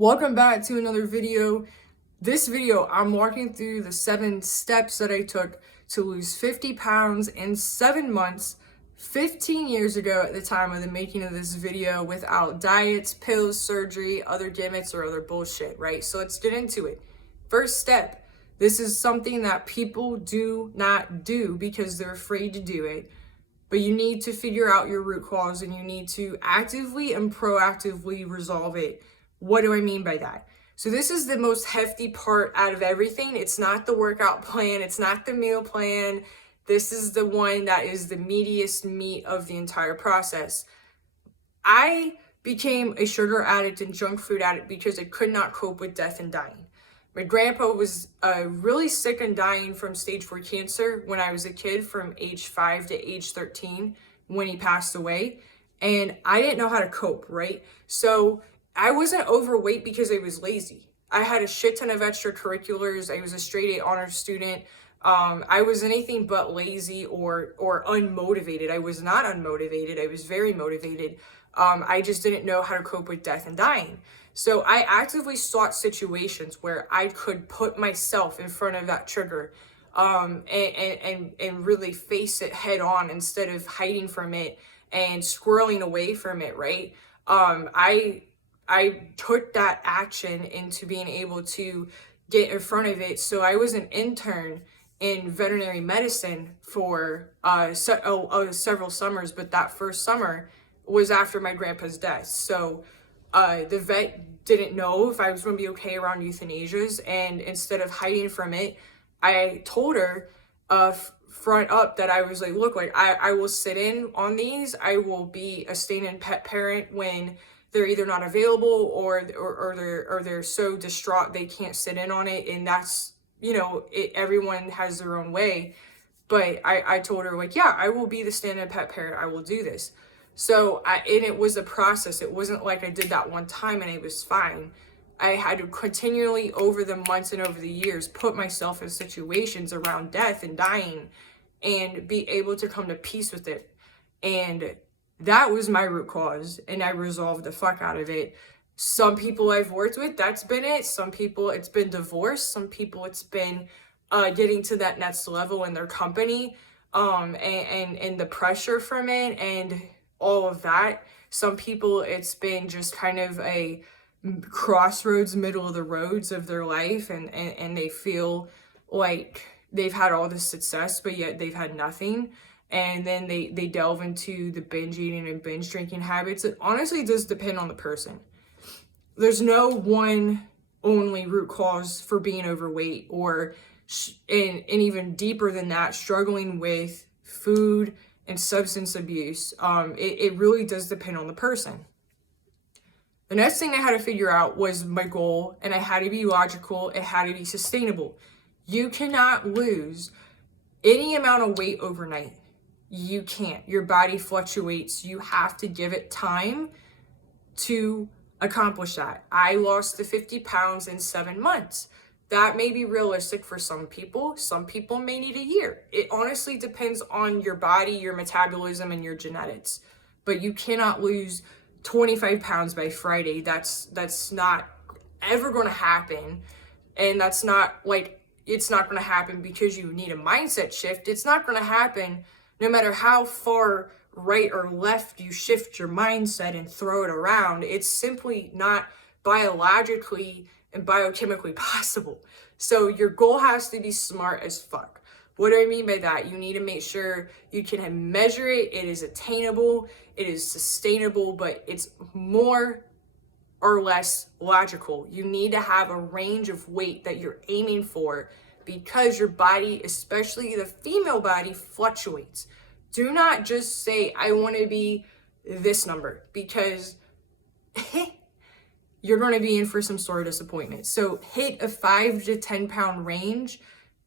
Welcome back to another video. This video, I'm walking through the 7 steps that I took to lose 50 pounds in 7 months, 15 years ago at the time of the making of this video, without diets, pills, surgery, other gimmicks, or other bullshit, right? So let's get into it. First step, this is something that people do not do because they're afraid to do it. But you need to figure out your root cause and you need to actively and proactively resolve it. What do I mean by that? So this is the most hefty part out of everything. It's not the workout plan. It's not the meal plan. This is the one that is the meatiest meat of the entire process. I became a sugar addict and junk food addict because I could not cope with death and dying. My grandpa was really sick and dying from stage 4 cancer when I was a kid, from age 5 to age 13 when he passed away. And I didn't know how to cope, right? So I wasn't overweight because I was lazy. I had a shit ton of extracurriculars. I was a straight A honor student. I was anything but lazy or unmotivated. I was not unmotivated. I was very motivated. I just didn't know how to cope with death and dying. So I actively sought situations where I could put myself in front of that trigger and really face it head on instead of hiding from it and squirreling away from it, right? I took that action into being able to get in front of it. So I was an intern in veterinary medicine for several summers, but that first summer was after my grandpa's death. So the vet didn't know if I was going to be okay around euthanasias, and instead of hiding from it, I told her front up that I was like, look, like I will sit in on these. I will be a stay-in pet parent when they're either not available or they're so distraught they can't sit in on it. And that's, you know, everyone has their own way. But I told her, like, yeah, I will be the stand-in pet parent. I will do this. So and it was a process. It wasn't like I did that one time and it was fine. I had to continually, over the months and over the years, put myself in situations around death and dying and be able to come to peace with it. And that was my root cause, and I resolved the fuck out of it. Some people I've worked with, that's been it. Some people, it's been divorce. Some people, it's been getting to that next level in their company, and the pressure from it and all of that. Some people, it's been just kind of a crossroads, middle of the roads of their life, and they feel like they've had all this success, but yet they've had nothing. And then they delve into the binge eating and binge drinking habits. It honestly does depend on the person. There's no one only root cause for being overweight, or and even deeper than that, struggling with food and substance abuse. It really does depend on the person. The next thing I had to figure out was my goal, and it had to be logical. It had to be sustainable. You cannot lose any amount of weight overnight. You can't. Your body fluctuates. You have to give it time to accomplish that. I lost the 50 pounds in 7 months. That may be realistic for some people. Some people may need a year. It honestly depends on your body, your metabolism, and your genetics. But you cannot lose 25 pounds by Friday. That's not ever going to happen. And that's not like, it's not going to happen because you need a mindset shift. It's not going to happen no matter how far right or left you shift your mindset and throw it around. It's simply not biologically and biochemically possible. So your goal has to be smart as fuck. What do I mean by that? You need to make sure you can measure it. It is attainable. It is sustainable, but it's more or less logical. You need to have a range of weight that you're aiming for, because your body, especially the female body, fluctuates. Do not just say, I want to be this number, because you're going to be in for some sort of disappointment. So hit a 5 to 10 pound range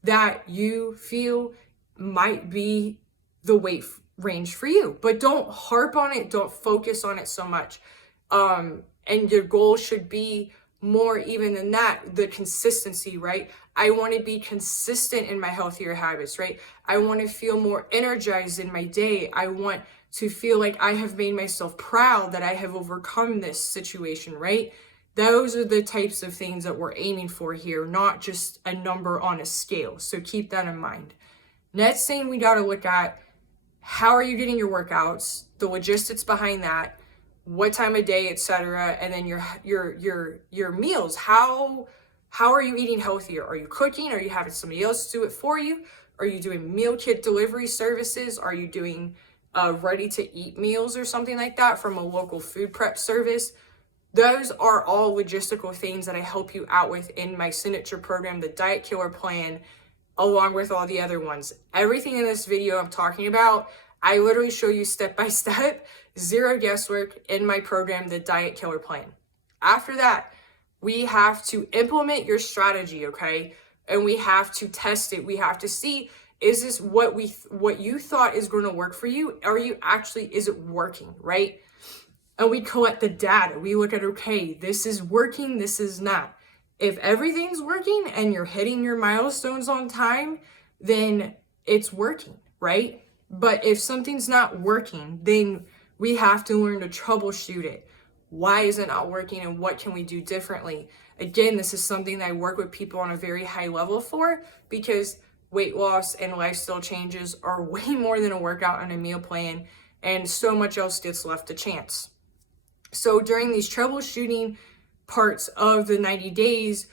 that you feel might be the weight range for you. But don't harp on it. Don't focus on it so much. And your goal should be more even than that, the consistency, right? I want to be consistent in my healthier habits, right? I want to feel more energized in my day. I want to feel like I have made myself proud that I have overcome this situation, right? Those are the types of things that we're aiming for here, not just a number on a scale. So keep that in mind. Next thing we got to look at, how are you getting your workouts, the logistics behind that, what time of day, etc., and then your meals. How are you eating healthier? Are you cooking? Are you having somebody else do it for you? Are you doing meal kit delivery services? Are you doing ready to eat meals or something like that from a local food prep service? Those are all logistical things that I help you out with in my signature program, the Diet Killer Plan, along with all the other ones. Everything in this video I'm talking about, I literally show you step by step, zero guesswork in my program, the Diet Killer Plan. After that, we have to implement your strategy, okay? And we have to test it. We have to see, is this what you thought is going to work for you? Is it working, right? And we collect the data. We look at, okay, this is working, this is not. If everything's working and you're hitting your milestones on time, then it's working, right? But if something's not working, then we have to learn to troubleshoot it. Why is it not working and what can we do differently? Again, this is something that I work with people on a very high level for, because weight loss and lifestyle changes are way more than a workout and a meal plan, and so much else gets left to chance. So during these troubleshooting parts of the 90 days,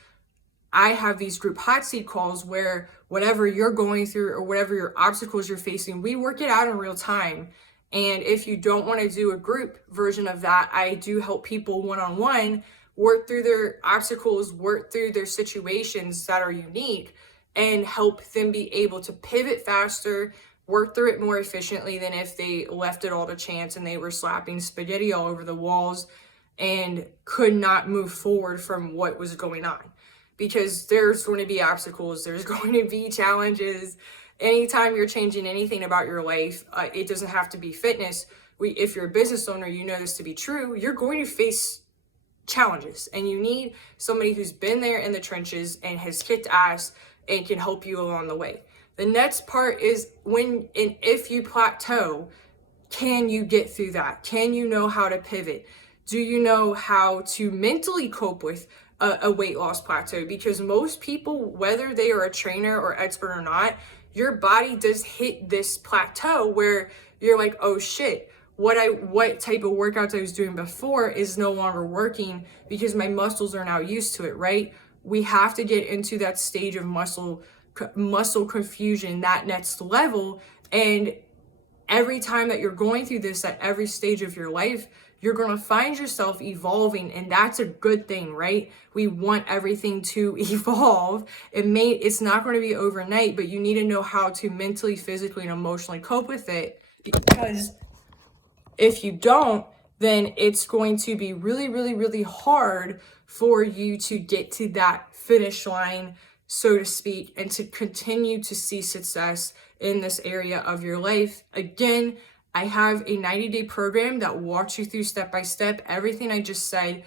I have these group hot seat calls where whatever you're going through or whatever your obstacles you're facing, we work it out in real time. And if you don't want to do a group version of that, I do help people one-on-one work through their obstacles, work through their situations that are unique, and help them be able to pivot faster, work through it more efficiently than if they left it all to chance and they were slapping spaghetti all over the walls and could not move forward from what was going on. Because there's going to be obstacles, there's going to be challenges. Anytime you're changing anything about your life, it doesn't have to be fitness. If you're a business owner, you know this to be true, you're going to face challenges, and you need somebody who's been there in the trenches and has kicked ass and can help you along the way. The next part is if you plateau, can you get through that? Can you know how to pivot? Do you know how to mentally cope with a weight loss plateau? Because most people, whether they are a trainer or expert or not, your body does hit this plateau where you're like, oh shit, what type of workouts I was doing before is no longer working because my muscles are now used to it, right? We have to get into that stage of muscle confusion, that next level. And every time that you're going through this, at every stage of your life, you're going to find yourself evolving, and that's a good thing, right? We want everything to evolve. It's not going to be overnight, but you need to know how to mentally, physically, and emotionally cope with it, because if you don't, then it's going to be really, really, really hard for you to get to that finish line, so to speak, and to continue to see success in this area of your life. Again, I have a 90-day program that walks you through step by step everything I just said